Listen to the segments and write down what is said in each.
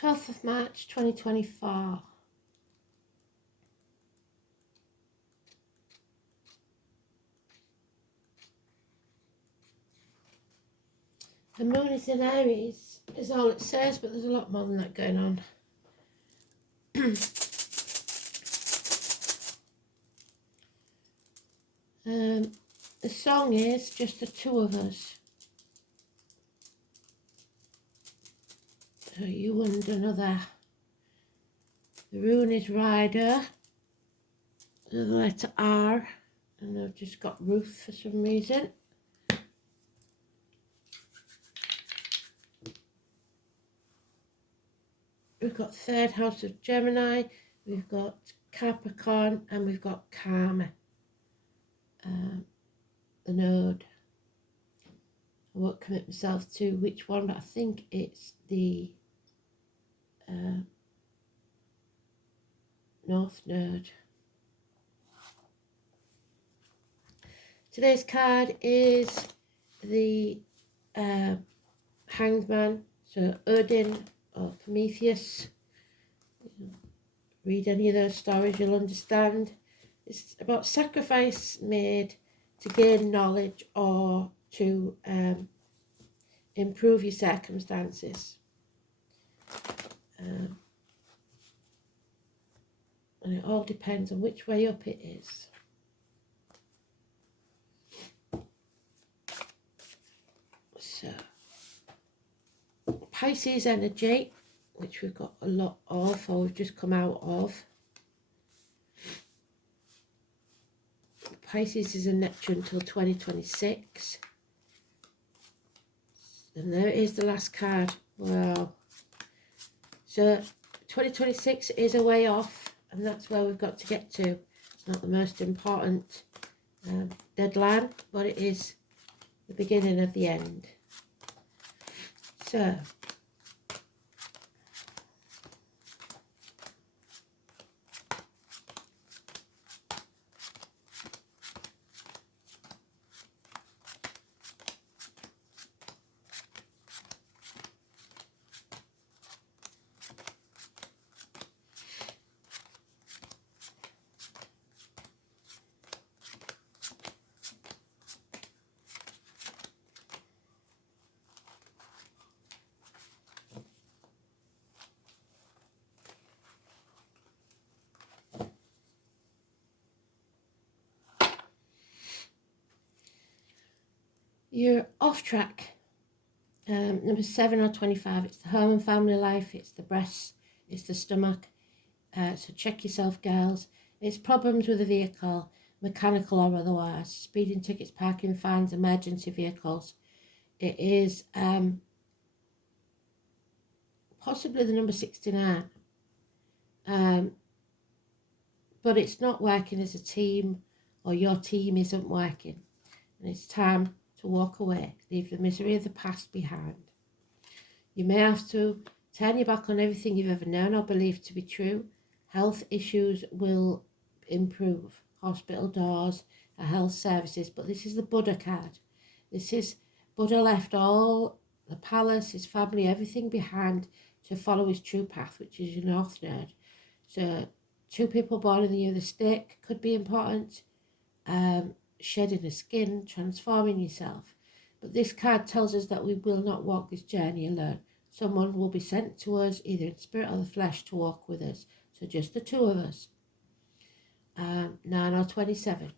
12th of March 2024. The moon is in Aries, is all it says, but there's a lot more than that going on. The song is Just the Two of Us. So you and another. The rune is Rider, the letter R, and I've just got Ruth for some reason. We've got third house of Gemini, we've got Capricorn, and we've got Karma, the node. I won't commit myself to which one, but I think it's the North node. Today's card is the Hanged Man, so Odin or Prometheus. Read any of those stories, you'll understand. It's about sacrifice made to gain knowledge or to improve your circumstances. And it all depends on which way up it is. So, Pisces energy, which we've got a lot of, or we've just come out of. Pisces is in Neptune until 2026. And there it is, the last card. Wow. So 2026 is a way off, and that's where we've got to get to. It's not the most important deadline, but it is the beginning of the end. So, you're off track. Number 7 or 25, it's the home and family life, it's the breasts, it's the stomach. So check yourself, girls. It's problems with the vehicle, mechanical or otherwise, speeding tickets, parking fines, emergency vehicles. It is possibly the number 69. But it's not working as a team, or your team isn't working. And it's time to walk away, leave the misery of the past behind. You may have to turn your back on everything you've ever known or believed to be true. Health issues will improve. Hospital doors, health services. But this is the Buddha card. This is Buddha left all, the palace, his family, everything behind to follow his true path, which is your North node. So 2 people born in the year of the stick could be important. Shedding the skin, transforming yourself. But this card tells us that we will not walk this journey alone. Someone will be sent to us, either in spirit or the flesh, to walk with us. So just the 2 of us. 9 or 27.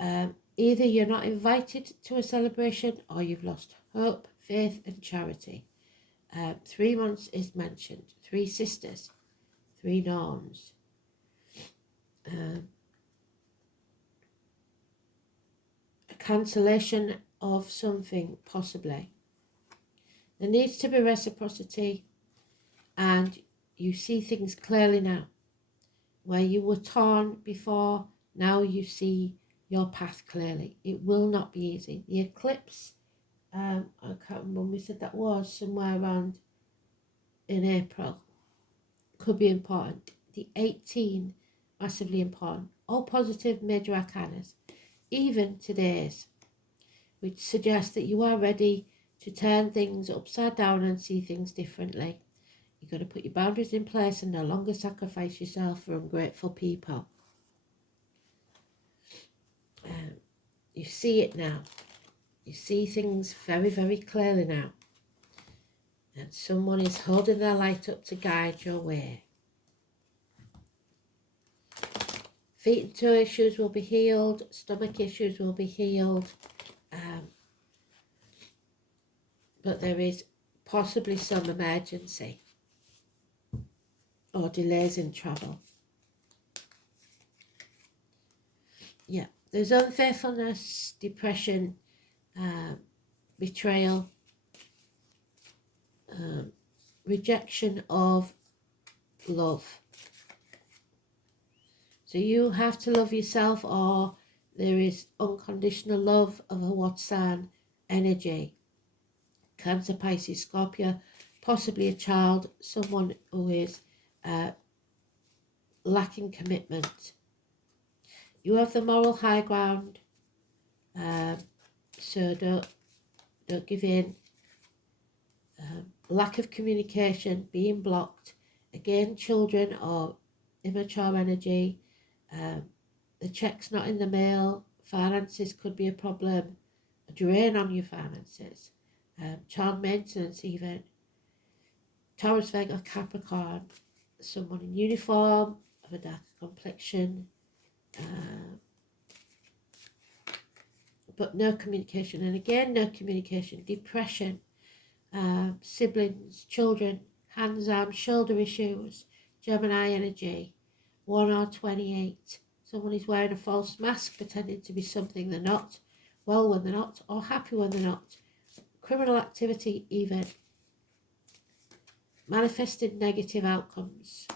Either you're not invited to a celebration, or you've lost hope, faith and charity. 3 months is mentioned. 3 sisters. 3 norms. Cancellation of something, possibly. There needs to be reciprocity, and you see things clearly now. Where you were torn before, now you see your path clearly. It will not be easy. The eclipse, I can't remember when we said that was, somewhere around in April, could be important. The 18, massively important. All positive major arcanas. Even today's, which suggests that you are ready to turn things upside down and see things differently. You've got to put your boundaries in place and no longer sacrifice yourself for ungrateful people. You see it now. You see things very, very clearly now. And someone is holding their light up to guide your way. Feet and toe issues will be healed. Stomach issues will be healed. But there is possibly some emergency or delays in travel. Yeah, there's unfaithfulness, depression, betrayal, rejection of love. So you have to love yourself, or there is unconditional love of a water sign energy. Cancer, Pisces, Scorpio, possibly a child, someone who is lacking commitment. You have the moral high ground, so don't give in. Lack of communication, being blocked. Again, children or immature energy. The check's not in the mail. Finances could be a problem. A drain on your finances. Child maintenance even. Taurus, Virgo, Capricorn. Someone in uniform, of a dark complexion. But no communication. And again, no communication. Depression. Siblings, children, hands, arms, shoulder issues, Gemini energy, 1 or 28. Someone is wearing a false mask, pretending to be something they're not, well when they're not, or happy when they're not. Criminal activity even. Manifested negative outcomes.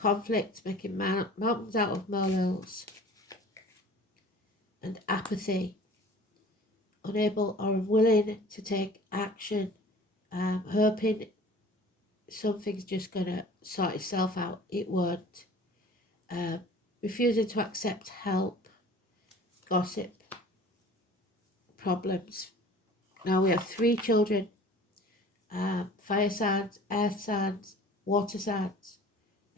Conflict, making mountains out of molehills. And apathy. Unable or unwilling to take action, hoping something's just going to sort itself out. It won't. Refusing to accept help, gossip, problems. Now we have 3 children, fire signs, earth signs, water signs,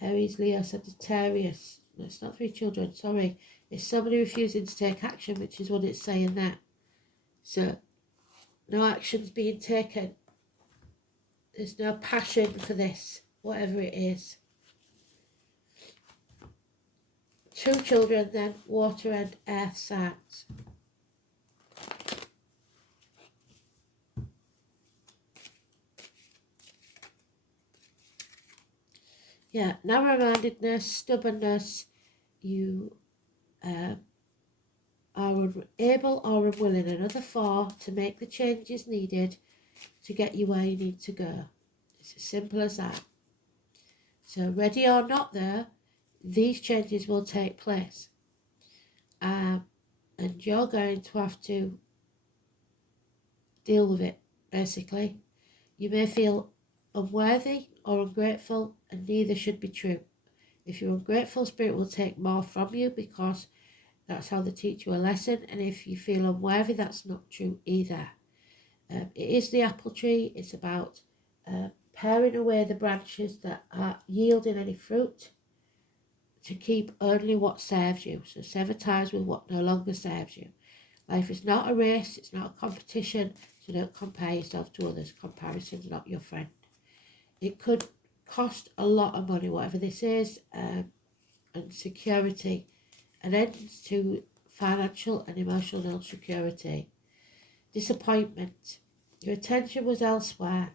Aries, Leo, Sagittarius. No, it's not 3 children, sorry. It's somebody refusing to take action, which is what it's saying there. So, no action's being taken. There's no passion for this, whatever it is. 2 children then, water and earth signs. Yeah, narrow-mindedness, stubbornness. You are unable or unwilling, another 4, to make the changes needed to get you where you need to go. It's as simple as that. So ready or not there, these changes will take place. And you're going to have to deal with it, basically. You may feel unworthy or ungrateful, and neither should be true. If you're ungrateful, Spirit will take more from you because that's how they teach you a lesson. And if you feel unworthy, that's not true either. It is the apple tree. It's about paring away the branches that are yielding any fruit to keep only what serves you. So sever ties with what no longer serves you. Life is not a race. It's not a competition. So don't compare yourself to others. Comparison's not your friend. It could cost a lot of money, whatever this is, and security. An end to financial and emotional insecurity. Disappointment. Your attention was elsewhere.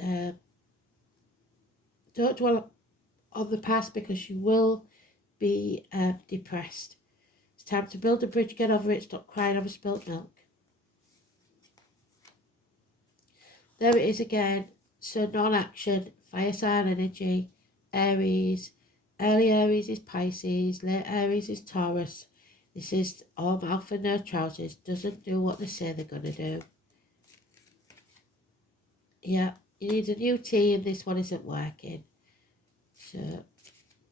Don't dwell on the past because you will be depressed. It's time to build a bridge, get over it, stop crying over spilt milk. There it is again. So non-action, fire sign energy, Aries. Early Aries is Pisces, late Aries is Taurus. This is all mouth and no trousers. Doesn't do what they say they're going to do. Yeah, you need a new team. This one isn't working. So,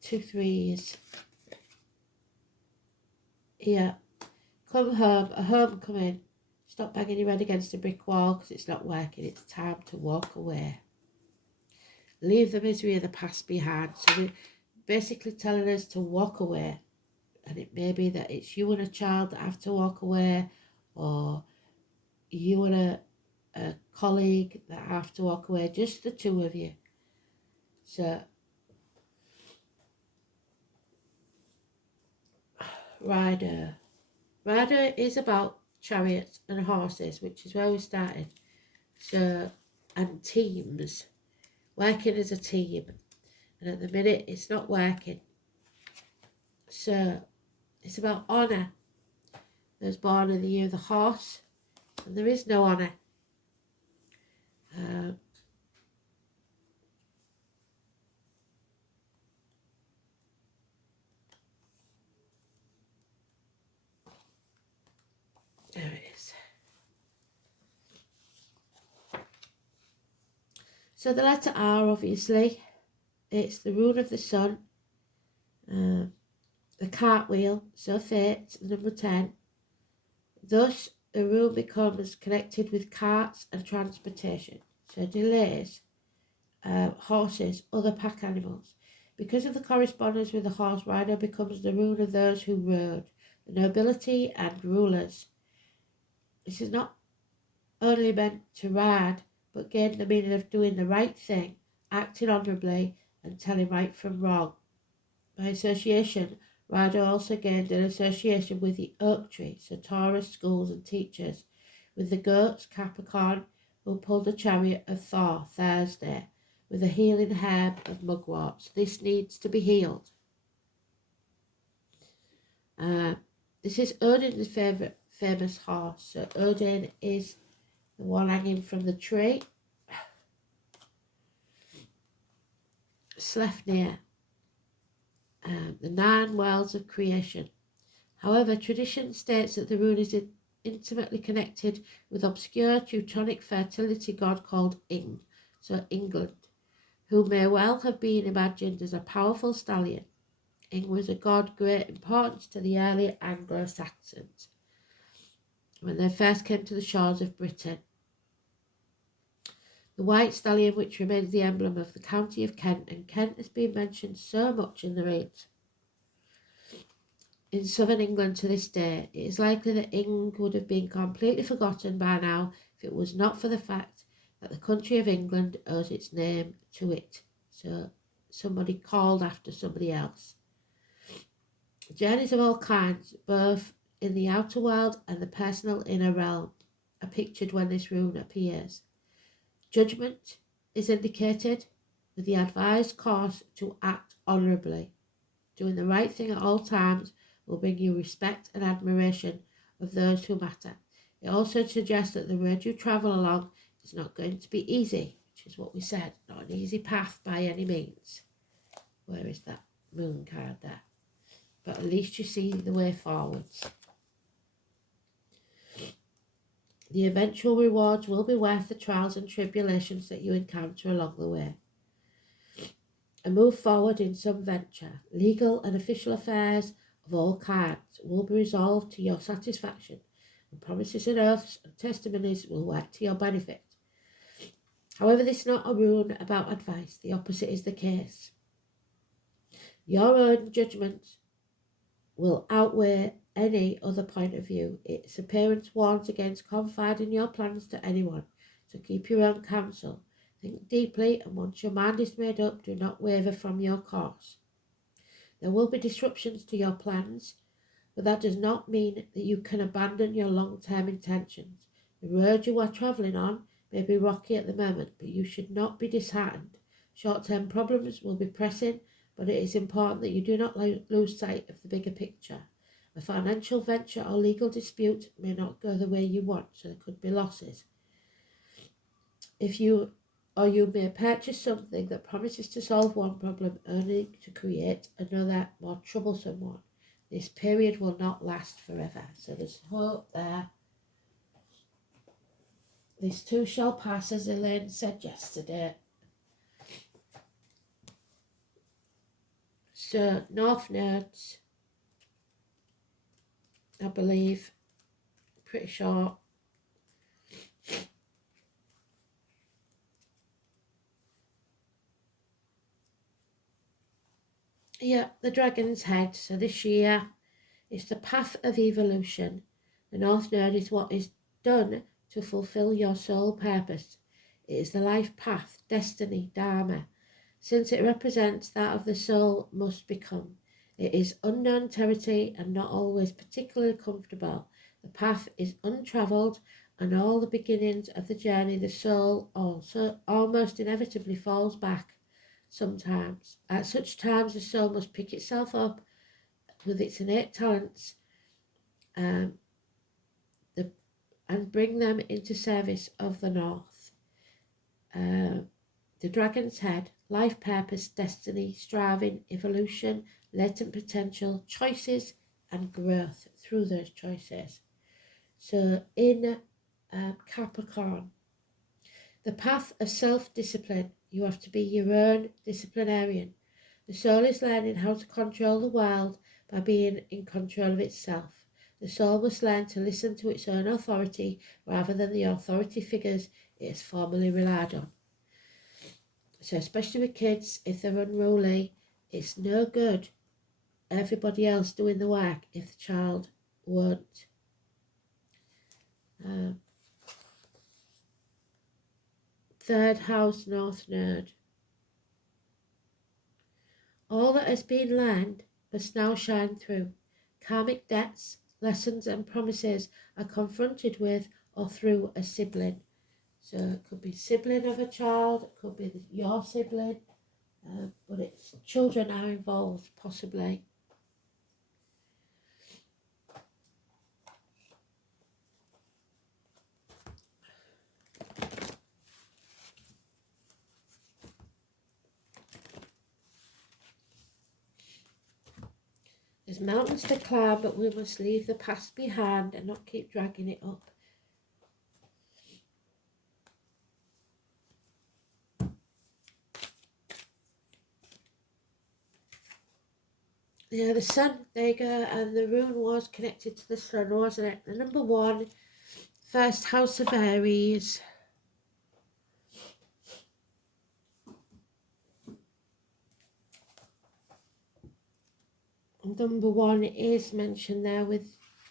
2 3s. Yeah, come home, a homecoming. Stop banging your head against a brick wall because it's not working. It's time to walk away. Leave the misery of the past behind. So they're basically telling us to walk away. And it may be that it's you and a child that have to walk away, or you and a colleague that have to walk away, just the two of you. So, Rider. Rider is about chariots and horses, which is where we started. So, and teams. Working as a team. And at the minute, it's not working. So, it's about honour. There's born in the year of the horse, and there is no honour. There it is. So the letter R, obviously, it's the rune of the sun, the cartwheel, so fate, number 10. Thus, the rune becomes connected with carts and transportation, so delays, horses, other pack animals. Because of the correspondence with the horse, rider becomes the rune of those who rode, the nobility and rulers. This is not only meant to ride, but gain the meaning of doing the right thing, acting honourably, and telling right from wrong. By association, rider also gained an association with the oak tree, so Taurus, schools and teachers, with the goats, Capricorn, who pulled the chariot of Thor, Thursday, with the healing herb of mugwort. This needs to be healed. This is Odin's famous horse. So Odin is the one hanging from the tree. Sleipnir, the 9 worlds of creation. However, tradition states that the rune is intimately connected with obscure Teutonic fertility god called Ing, so England, who may well have been imagined as a powerful stallion. Ing was a god great importance to the early Anglo-Saxons when they first came to the shores of Britain. The white stallion, which remains the emblem of the county of Kent, and Kent has been mentioned so much in the reads. In southern England to this day, it is likely that Ing would have been completely forgotten by now if it was not for the fact that the country of England owes its name to it. So somebody called after somebody else. Journeys of all kinds, both in the outer world and the personal inner realm, are pictured when this rune appears. Judgment is indicated with the advised course to act honourably. Doing the right thing at all times will bring you respect and admiration of those who matter. It also suggests that the road you travel along is not going to be easy, which is what we said, not an easy path by any means. Where is that moon card there? But at least you see the way forwards. The eventual rewards will be worth the trials and tribulations that you encounter along the way. And move forward in some venture. Legal and official affairs of all kinds will be resolved to your satisfaction, and promises and oaths and testimonies will work to your benefit. However, this is not a rune about advice. The opposite is the case. Your own judgment will outweigh any other point of view. Its appearance warns against confiding your plans to anyone, so keep your own counsel. Think deeply, and once your mind is made up, do not waver from your course. There will be disruptions to your plans, but that does not mean that you can abandon your long-term intentions. The road you are travelling on may be rocky at the moment, but you should not be disheartened. Short-term problems will be pressing, but it is important that you do not lose sight of the bigger picture. A financial venture or legal dispute may not go the way you want, so there could be losses. You may purchase something that promises to solve one problem only to create another more troublesome one. This period will not last forever. So there's hope there. This too shall pass, as Elaine said yesterday. So North Notes, I believe, pretty short. Yeah, the dragon's head. So this year, it's the path of evolution. The North Node is what is done to fulfill your soul purpose. It is the life path, destiny, dharma. Since it represents that of the soul must become. It is unknown territory and not always particularly comfortable. The path is untravelled, and all the beginnings of the journey, the soul also almost inevitably falls back sometimes. At such times, the soul must pick itself up with its innate talents um, and bring them into service of the North. The dragon's head, life purpose, destiny, striving, evolution, latent potential, choices, and growth through those choices. So in Capricorn, the path of self-discipline, you have to be your own disciplinarian. The soul is learning how to control the world by being in control of itself. The soul must learn to listen to its own authority rather than the authority figures it has formerly relied on. So especially with kids, if they're unruly, it's no good everybody else doing the work if the child won't. Third house, North Node. All that has been learned must now shine through. Karmic debts, lessons and promises are confronted with or through a sibling. So it could be sibling of a child, it could be your sibling, but it's children are involved possibly. There's mountains to climb, but we must leave the past behind and not keep dragging it up. Yeah, the sun, there you go, and the rune was connected to the sun, wasn't it? The number one, first house of Aries. Number one is mentioned there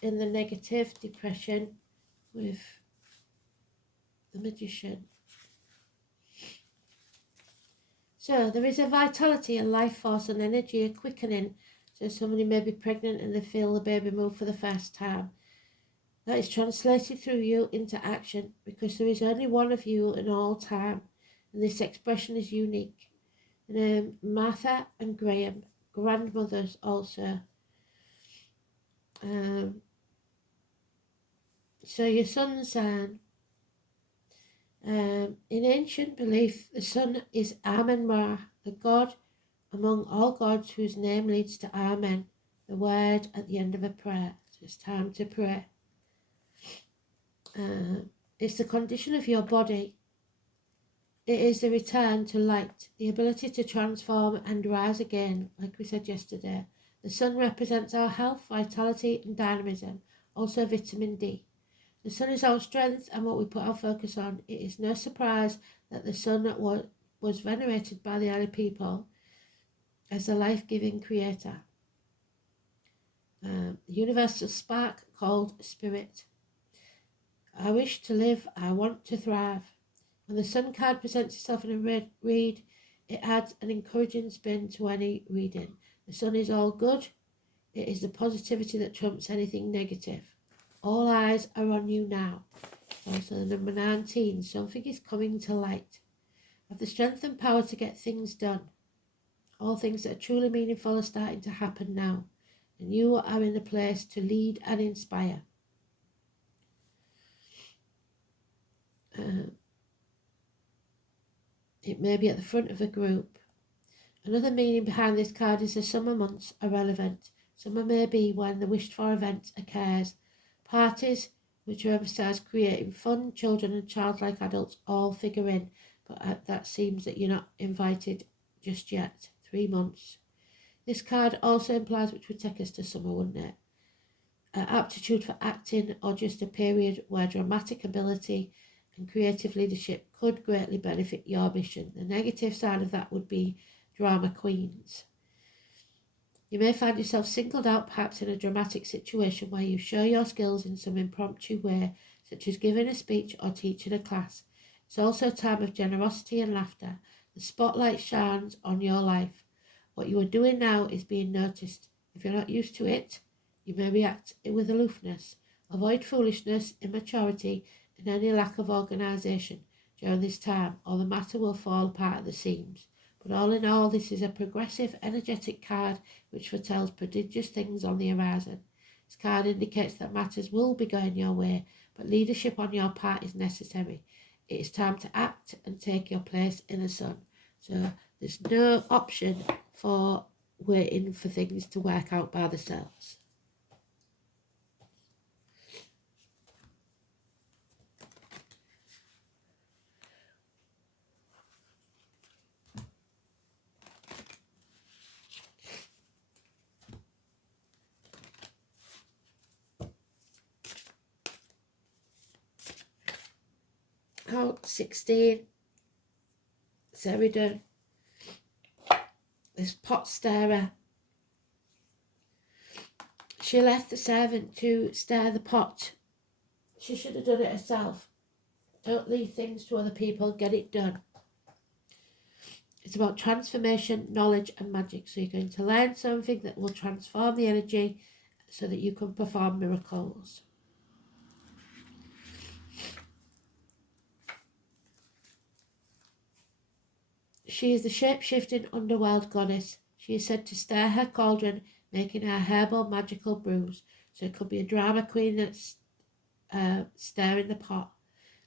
in the negative depression with the Magician. So there is a vitality, a life force, and energy, a quickening. So somebody may be pregnant and they feel the baby move for the first time. That is translated through you into action because there is only one of you in all time, and this expression is unique. And Martha and Graham, grandmothers also. So your sun sign. In ancient belief, the sun is Amen-Ra, the god among all gods whose name leads to Amen, the word at the end of a prayer. So it's time to pray. It's the condition of your body. It is the return to light, the ability to transform and rise again, like we said yesterday. The sun represents our health, vitality, and dynamism, also vitamin D. The sun is our strength and what we put our focus on. It is no surprise that the sun was venerated by the early people as the life-giving creator. The universal spark called spirit. I wish to live, I want to thrive. When the sun card presents itself in a read, it adds an encouraging spin to any reading. The sun is all good. It is the positivity that trumps anything negative. All eyes are on you now. Also the number 19, something is coming to light. Have the strength and power to get things done. All things that are truly meaningful are starting to happen now, and you are in a place to lead and inspire. It may be at the front of a group. Another meaning behind this card is the summer months are relevant. Summer may be when the wished-for event occurs. Parties, which emphasise creating fun, children and childlike adults all figure in, but that seems that you're not invited just yet. 3 months. This card also implies, which would take us to summer, wouldn't it? Aptitude for acting, or just a period where dramatic ability and creative leadership could greatly benefit your mission. The negative side of that would be drama queens. You may find yourself singled out perhaps in a dramatic situation where you show your skills in some impromptu way, such as giving a speech or teaching a class. It's also a time of generosity and laughter. The spotlight shines on your life. What you are doing now is being noticed. If you're not used to it, you may react with aloofness. Avoid foolishness, immaturity, and any lack of organisation during this time, or the matter will fall apart at the seams. But all in all, this is a progressive, energetic card which foretells prodigious things on the horizon. This card indicates that matters will be going your way, but leadership on your part is necessary. It is time to act and take your place in the sun. So there's no option for waiting for things to work out by themselves. Out 16, Sheridan, this pot stirrer. She left the servant to stir the pot. She should have done it herself. Don't leave things to other people, get it done. It's about transformation, knowledge and magic. So you're going to learn something that will transform the energy so that you can perform miracles. She is the shape-shifting underworld goddess. She is said to stir her cauldron, making her herbal magical brews. So it could be a drama queen that's stirring the pot.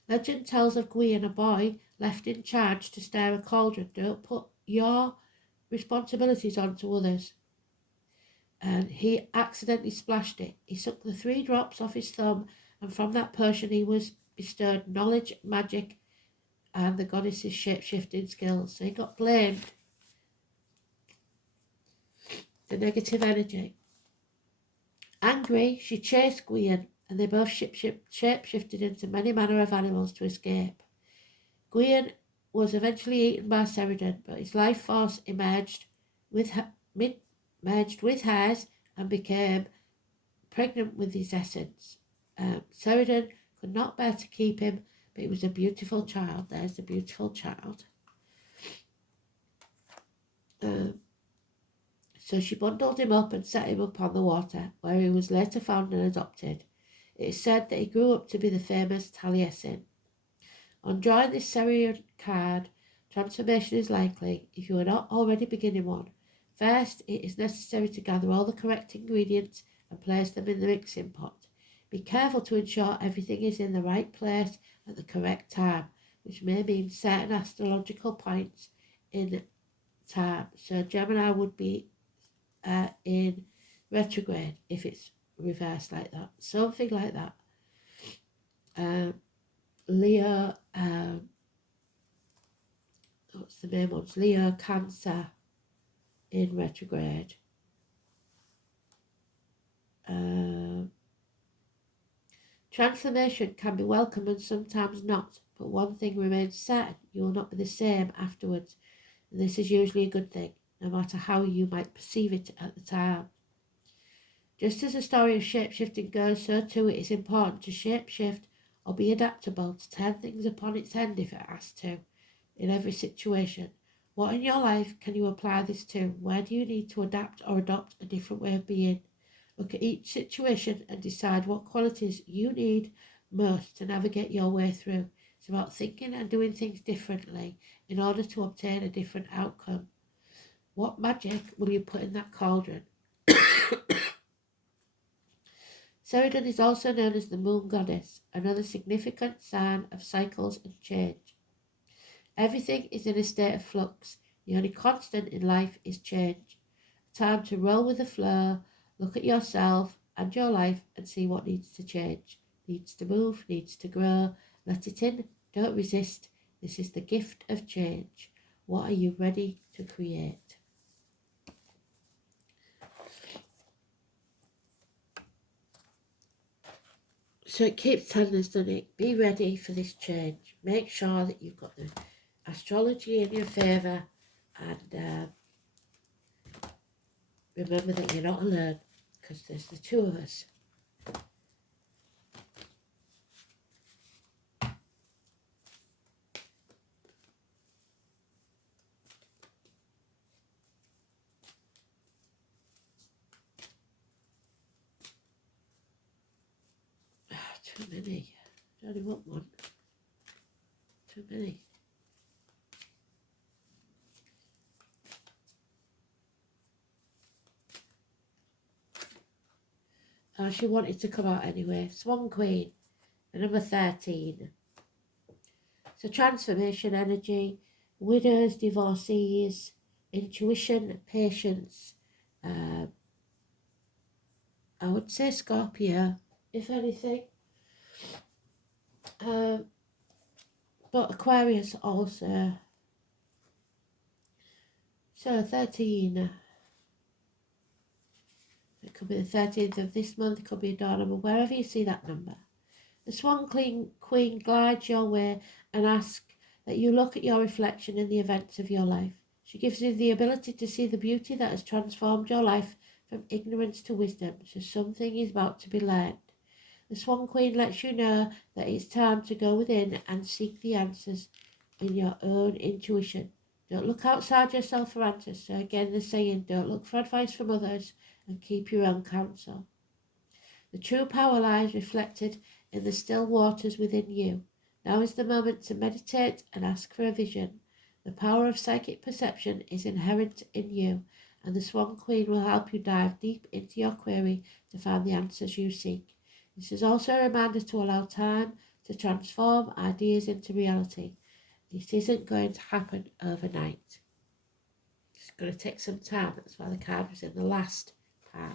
Legend tells of Gwion, a boy left in charge to stir a cauldron. Don't put your responsibilities onto others. And he accidentally splashed it. He sucked the 3 drops off his thumb, and from that potion he was bestowed knowledge, magic, and the goddess's shape-shifting skills. So he got blamed. The negative energy. Angry, she chased Gwion, and they both shape-shifted into many manner of animals to escape. Gwion was eventually eaten by Sheridan, but his life force merged with hers and became pregnant with his essence. Sheridan could not bear to keep him, but it was a beautiful child. There's a beautiful child. So she bundled him up and set him upon the water, where he was later found and adopted. It is said that he grew up to be the famous Taliesin. On drawing this Sheridan card, transformation is likely if you are not already beginning one. First, it is necessary to gather all the correct ingredients and place them in the mixing pot. Be careful to ensure everything is in the right place at the correct time, which may mean certain astrological points in time. So Gemini would be in retrograde if it's reversed like that. Something like that. Leo, what's the main ones? Leo, Cancer in retrograde. Transformation can be welcome and sometimes not, but one thing remains certain: you will not be the same afterwards, and this is usually a good thing, no matter how you might perceive it at the time. Just as the story of shape-shifting goes, so too it is important to shape-shift or be adaptable to turn things upon its end if it has to, in every situation. What in your life can you apply this to? Where do you need to adapt or adopt a different way of being? Look at each situation and decide what qualities you need most to navigate your way through. It's about thinking and doing things differently in order to obtain a different outcome. What magic will you put in that cauldron? Sheridan is also known as the moon goddess, another significant sign of cycles and change. Everything is in a state of flux. The only constant in life is change. Time to roll with the flow, look at yourself and your life and see what needs to change. Needs to move, needs to grow. Let it in, don't resist. This is the gift of change. What are you ready to create? So it keeps telling us, doesn't it? Be ready for this change. Make sure that you've got the astrology in your favour and remember that you're not alone, because there's the two of us. Too many. I only want one. Too many. Oh, she wanted to come out anyway. Swan Queen, the number 13. So transformation energy, widows, divorcees, intuition, patience. I would say Scorpio, if anything. But Aquarius also. So 13. It could be the 13th of this month, it could be a door number, wherever you see that number. The Swan Queen glides your way and asks that you look at your reflection in the events of your life. She gives you the ability to see the beauty that has transformed your life from ignorance to wisdom, so something is about to be learned. The Swan Queen lets you know that it's time to go within and seek the answers in your own intuition. Don't look outside yourself for answers. So again, the saying, don't look for advice from others and keep your own counsel. The true power lies reflected in the still waters within you. Now is the moment to meditate and ask for a vision. The power of psychic perception is inherent in you, and the Swan Queen will help you dive deep into your query to find the answers you seek. This is also a reminder to allow time to transform ideas into reality. This isn't going to happen overnight. It's going to take some time. That's why the card was in the last pile.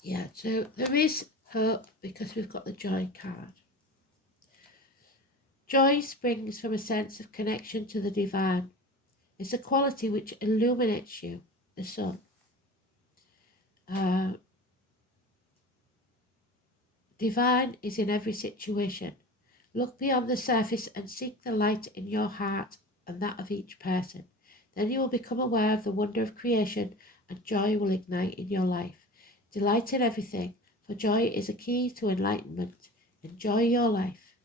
Yeah, so there is hope because we've got the joy card. Joy springs from a sense of connection to the divine. It's a quality which illuminates you, the sun. Divine is in every situation. Look beyond the surface and seek the light in your heart and that of each person. Then you will become aware of the wonder of creation and joy will ignite in your life. Delight in everything, for joy is a key to enlightenment. Enjoy your life.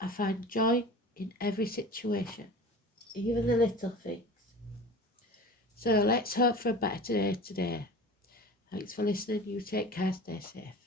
I find joy in every situation, even the little things. So let's hope for a better day today. Thanks for listening. You take care, stay safe.